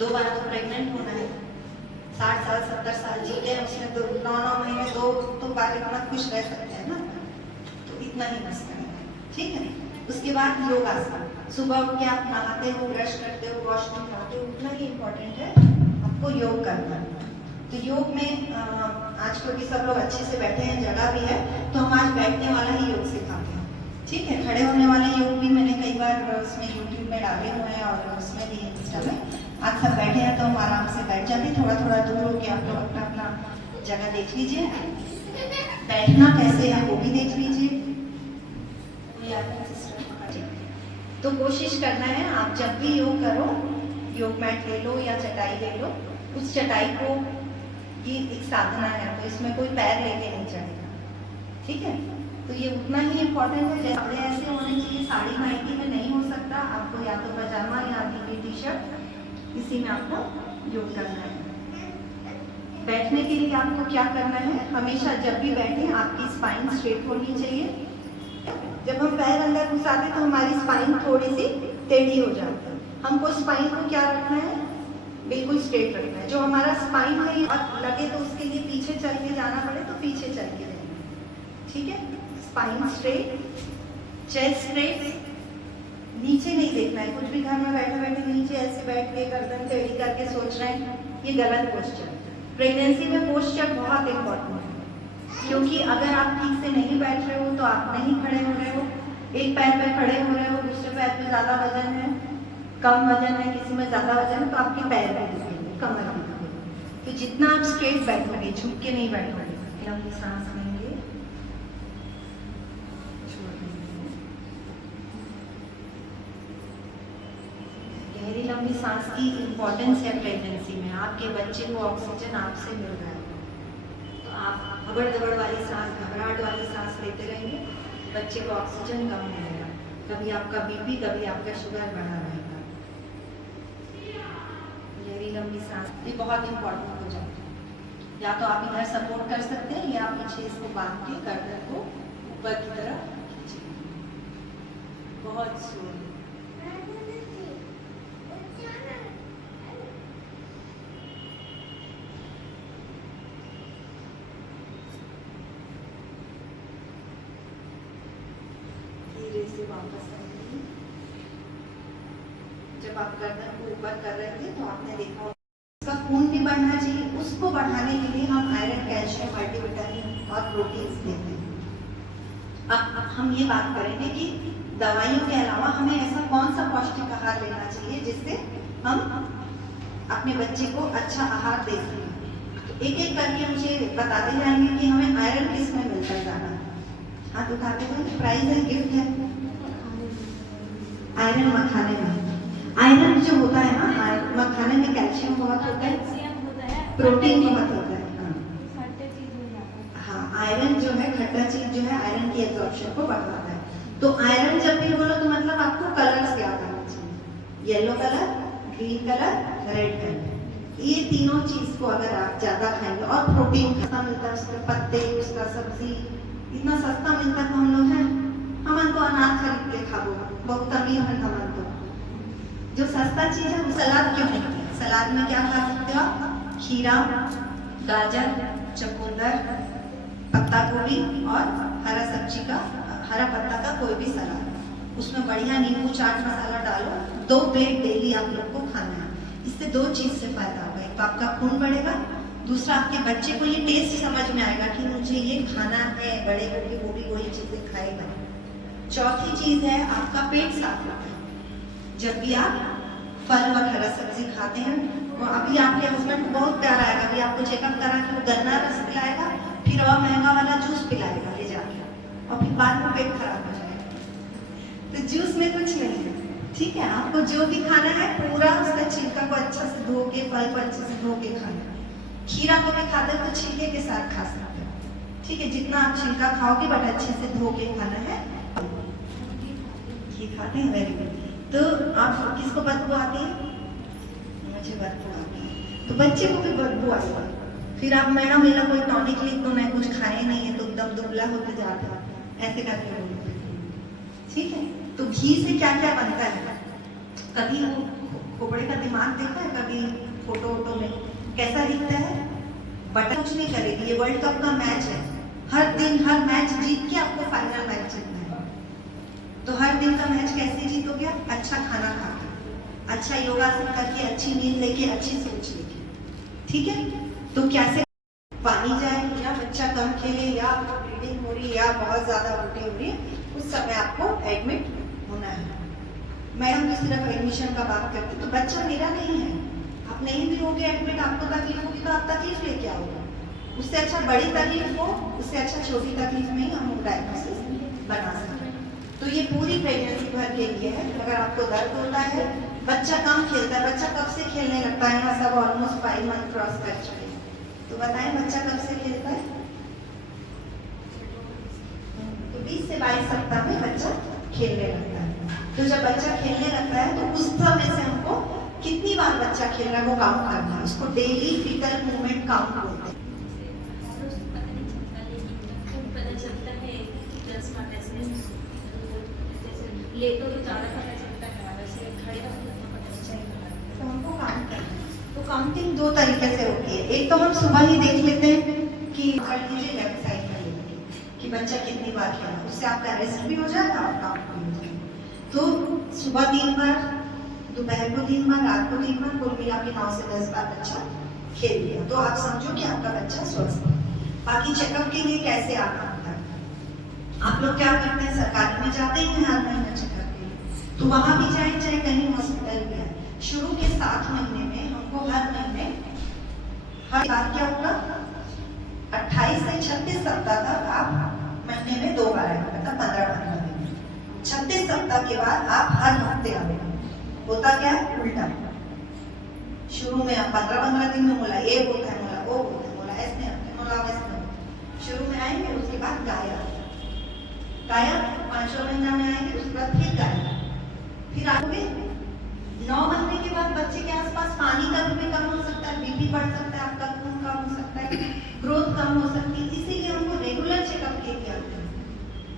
2 बार तो प्रेग्नेंट होना है, 60 साल 70 साल जीते हैं उसमें तो 9 महीने 2 बार इतना खुश रह सकते हैं ना, तो इतना ही बस करना है, ठीक है। उसके बाद योगासन, सुबह उठ के आप नहाते हो, ब्रश करते हो, वॉशरूम जाते हो, उतना ही इम्पोर्टेंट है आपको योग करना। तो योग में आज क्योंकि सब लोग अच्छे से बैठे हैं, जगह भी है, तो हम आज बैठने वाला ही योग सिखाते हैं, ठीक है। खड़े होने वाले योग भी मैंने कई बार उसमें यूट्यूब में डाले हुए हैं और उसमें भी इंस्टा में। आज सब बैठे हैं तो हम आराम से बैठ जाते हैं, थोड़ा थोड़ा दूर होके आप लोग अपना अपना जगह देख लीजिए, बैठना कैसे है वो भी देख लीजिए। तो कोशिश करना है आप जब भी योग करो, योग मैट ले लो या चटाई ले लो, उस चटाई को, ये एक साधना है तो इसमें कोई पैर लेके नहीं चढ़ेगा, ठीक है। तो ये उतना ही इम्पोर्टेंट है, जैसे ऐसे होने चाहिए, साड़ी नाइटी में नहीं हो सकता, आपको या तो पजामा या ढीली टी शर्ट, इसी में आपको योग करना है। बैठने के लिए आपको क्या करना है, हमेशा जब भी बैठे आपकी स्पाइन स्ट्रेट होनी चाहिए। जब हम पैर अंदर घुसाते तो हमारी स्पाइन थोड़ी सी टेढ़ी हो जाती है, हमको स्पाइन को क्या रखना है, बिल्कुल स्ट्रेट रखना है। जो हमारा स्पाइन है और लगे तो उसके लिए पीछे चल के जाना पड़े तो पीछे चल के रहना, ठीक है। स्पाइन स्ट्रेट, चेस्ट स्ट्रेट, नीचे नहीं देखना है, कुछ भी घर में बैठे बैठे नीचे ऐसे बैठ के गर्दन टेढ़ी करके सोच रहे हैं, ये गलत पोस्चर है। प्रेगनेंसी में पोस्चर बहुत इंपॉर्टेंट है, क्योंकि अगर आप ठीक से नहीं बैठ रहे हो तो आप नहीं खड़े हो रहे हो, एक पैर पे खड़े हो रहे हो, दूसरे पैर पे ज़्यादा वजन है, कम वजन है, किसी में ज़्यादा वजन है, तो आपके पैर भी दुखेंगे, कमर भी दुखेगी। तो जितना आप स्ट्रेट बैठोगे, झुक के नहीं बैठोगे, लंबी सांस लेंगे, छोड़ देंगे, गहरी लंबी सांस की इम्पोर्टेंस है प्रेगनेंसी में। आपके बच्चे को ऑक्सीजन आपसे मिल रहा है, तो आप हबड़ दबड़ वाली सांस, घबराहट वाली सांस लेते रहेंगे, बच्चे को ऑक्सीजन कम मिलेगा, कभी आपका बीपी, कभी आपका शुगर बढ़ा रहेगा। गहरी लंबी सांस, ये बहुत इंपॉर्टेंट हो जाता है। या तो आप इधर सपोर्ट कर सकते हैं या पीछे इसको बांध के गर्दन को ऊपर की तरफ खींचिए, बहुत स्लोली। से वापस आएंगे। जब आप गर्दन को ऊपर कर रहे थे तो आपने देखा उसका खून भी बढ़ना चाहिए, उसको बढ़ाने के लिए हम आयरन, कैल्शियम, मल्टीविटामिन और प्रोटीन्स देते हैं। अब हम ये बात करेंगे कि दवाइयों के अलावा हमें ऐसा कौन सा पौष्टिक आहार लेना चाहिए जिससे हम अपने बच्चे को अच्छा आहार दे सकें। तो एक एक करके मुझे बताते जाएंगे कि हमें आयरन किस में मिलता है ज़्यादा। हाथ उठाते हैं, प्राइज है, गिफ्ट है। आयरन मखाने में, आयरन जो होता है ना, मखाने में कैल्शियम बहुत होता है, प्रोटीन बहुत होता है। हाँ, आयरन जो है, खट्टा चीज जो है, आयरन की एब्जॉर्प्शन को बढ़ाता है। तो आयरन जब भी बोलो तो मतलब आपको कलर्स याद आना चाहिए, yellow colour, green colour, red colour. ये तीनों चीज को अगर आप ज्यादा खाएंगे, और प्रोटीन सस्ता मिलता है, उसके पत्ते, उसका सब्जी इतना सस्ता मिलता है, तो हम लोग हैं, हम तो अनाज खरीद के खाओ, बहुत अमीर है हम तो। जो सस्ता चीज है वो सलाद क्यों नहीं है? सलाद में क्या खा सकते हो आप? खीरा, गाजर, चुकंदर, पत्ता गोभी और हरा सब्जी का, हरा पत्ता का कोई भी सलाद, उसमें बढ़िया नींबू, चाट मसाला डालो, 2 प्लेट डेली आप लोग को खाना है। इससे 2 चीज से फायदा होगा, एक तो आपका खून बढ़ेगा, दूसरा आपके बच्चे को ये टेस्ट समझ में आएगा कि मुझे ये खाना है, बड़े होके वो भी वही चीजें खाएगा। चौथी चीज है आपका पेट साफ रखना। जब भी आप फल और हरा सब्जी खाते हैं, तो अभी आपके हस्बैंड को बहुत प्यार आएगा, अभी आपको चेकअप करा कि वो गन्ना रस पिलाएगा, फिर और महंगा वाला जूस पिलाएगा ले जाके, और फिर बाद में पेट खराब हो जाएगा। तो जूस में कुछ नहीं है, ठीक है। आपको जो भी खाना है पूरा उसका छिलका को अच्छा से धो के, फल को अच्छे से धो के खाना है। खीरा को भी खाते हैं तो छिलके के साथ खा सकते हैं, ठीक है। जितना आप छिलका खाओगे बट अच्छे से धो के खाना है। ये खाते हैं, वेरी गुड। तो आप किसको बदबू आती है? मुझे बदबू आती है, तो बच्चे को भी बदबू आएगा। फिर आप मैडम मेरा कोई टॉनिक लिख दो, मैं कुछ खाए नहीं है तो एकदम दुबला होते जाता है, ऐसे करके बोलोगे, ठीक है। तो घी से क्या क्या बनता है? कभी वो खोपड़े का दिमाग देखा है कभी फोटो वोटो में, कैसा दिखता है? बटन कुछ नहीं करेगी। ये वर्ल्ड कप का मैच है, हर दिन हर मैच जीत के आपको फाइनल मैच जीतना है। तो हर दिन का मैच कैसे जीतोगे? अच्छा खाना खा के, अच्छा योगासन करके, अच्छी नींद लेके, अच्छी सोच लेके, ठीक है? तो कैसे पानी जाए या बच्चा कम खेले या आपको ब्लीडिंग हो रही है या बहुत ज्यादा उल्टी हो रही है, उस समय आपको एडमिट होना है। मैडम तो सिर्फ एडमिशन का बात करती, तो बच्चा मेरा नहीं है, आप नहीं भी होगे एडमिट, आपको तकलीफ होगी तो आप तकलीफ लेके आओगे। उससे अच्छा बड़ी तकलीफ हो, उससे अच्छा छोटी तकलीफ में ही हम डायग्नोसिस बना सकते हैं। तो ये पूरी प्रेगनेंसी भर के लिए है। अगर आपको दर्द होता है, बच्चा कम खेलता है, बच्चा कब से खेलने लगता है? यहाँ सब ऑलमोस्ट 5 मंथ क्रॉस कर चुके हैं, तो बताएं बच्चा कब से खेलता है? तो 20 से 22 सप्ताह में बच्चा खेलने लगता है। तो जब बच्चा खेलने लगता है तो उस समय से हमको कितनी बार बच्चा खेल रहा है वो काउंट करना है, उसको डेली फिटल मूवमेंट काउंट बोलते हैं। लेटो तो ज़्यादा पता चलता है, वैसे खड़े होकर तो पता चलता है। तो हमको काउंट करना है। तो काउंटिंग 2 तरीके से होती है। एक तो हम सुबह ही देख लेते हैं कि कर लीजिए लेफ्ट साइड कर लीजिए कि बच्चा कितनी बार खेला, उससे आपका रेस्ट भी हो जाएगा और काउंट भी हो जाएगा। तो सुबह 3 बार, दोपहर को 3 बार, रात को 3 बार, कुल मिला के 9 से 10 बार बच्चा खेल लिया, तो आप समझो कि आपका बच्चा स्वस्थ है। बाकी चेकअप के लिए कैसे आना होता है? आप लोग क्या करते हैं? सरकारी में जाते हैं हर महीने चेकअप के लिए, तो वहां भी जाए चाहे कहीं हॉस्पिटल भी है, शुरू के 7 महीने में हमको हर महीने हर बार क्या होगा? 28 से 36 सप्ताह तक आप महीने में 2 बार आएंगे, मतलब 15 दिन। 36 सप्ताह के बाद आप हर हफ्ते आएंगे। होता क्या है? उल्टा। शुरू में आप 15 दिन में मोला ए होता है, मोला ओ होता है, मोला एस नहीं होता है, मोला वैस नहीं होता है। शुरू में आएंगे, उसके बाद गायब, 5वां महीना में आएंगे, उसके बाद फिर गायब, फिर आओगे 9 महीने के बाद बच्चे के आसपास पानी का भी कम हो सकता है, बीपी बढ़ सकता है, आपका खून कम हो सकता है, ग्रोथ कम हो सकती है, इसीलिए हमको रेगुलर चेकअप के लिए आते हैं।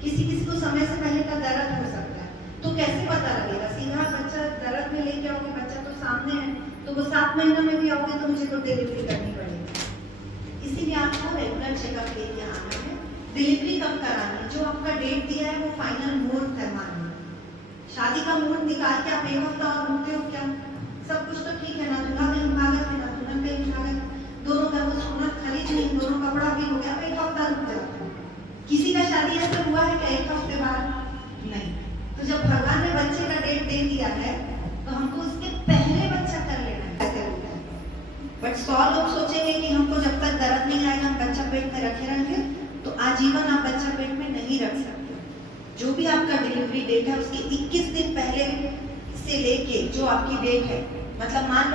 किसी किसी को समय से पहले का दर्द हो सकता है, तो कैसे पता लगेगा? सीधा बच्चा दर्द में लेके आओगे, बच्चा तो सामने है, तो वो 7 महीना में भी आओगे तो मुझे तो डिलीवरी करनी पड़ेगी। इसीलिए आपको रेगुलर चेकअप के लिए आना है। डिलीवरी कब करानी है? जो आपका डेट दिया है वो फाइनल मुहूर्त है। मान शादी का मुहूर्त निकाल के आप 1 हफ्ता और रुकते हो क्या? सब कुछ तो ठीक है ना, दूल्हा कहीं भागत है ना दुल्हन कहीं भागत, दोनों का वो सोना खरीद नहीं, दोनों कपड़ा भी हो गया, 1 हफ्ता रुक जाते हैं। किसी का शादी ऐसा हुआ है क्या 1 हफ्ते बाद? नहीं। तो जब भगवान ने बच्चे का डेट दे दिया है तो हमको उसके पहले बच्चा कर लेना है, ऐसे होता है। बट 100 लोग सोचेंगे कि हमको जब तक दर्द नहीं आएगा हम बच्चा पेट में रखे रहेंगे, तो आजीवन आप बच्चा पेट में नहीं रख सकते। जो भी आपका डिलीवरी डेट है उसके 21 दिन पहले से लेके जो आपकी डेट है, मतलब मान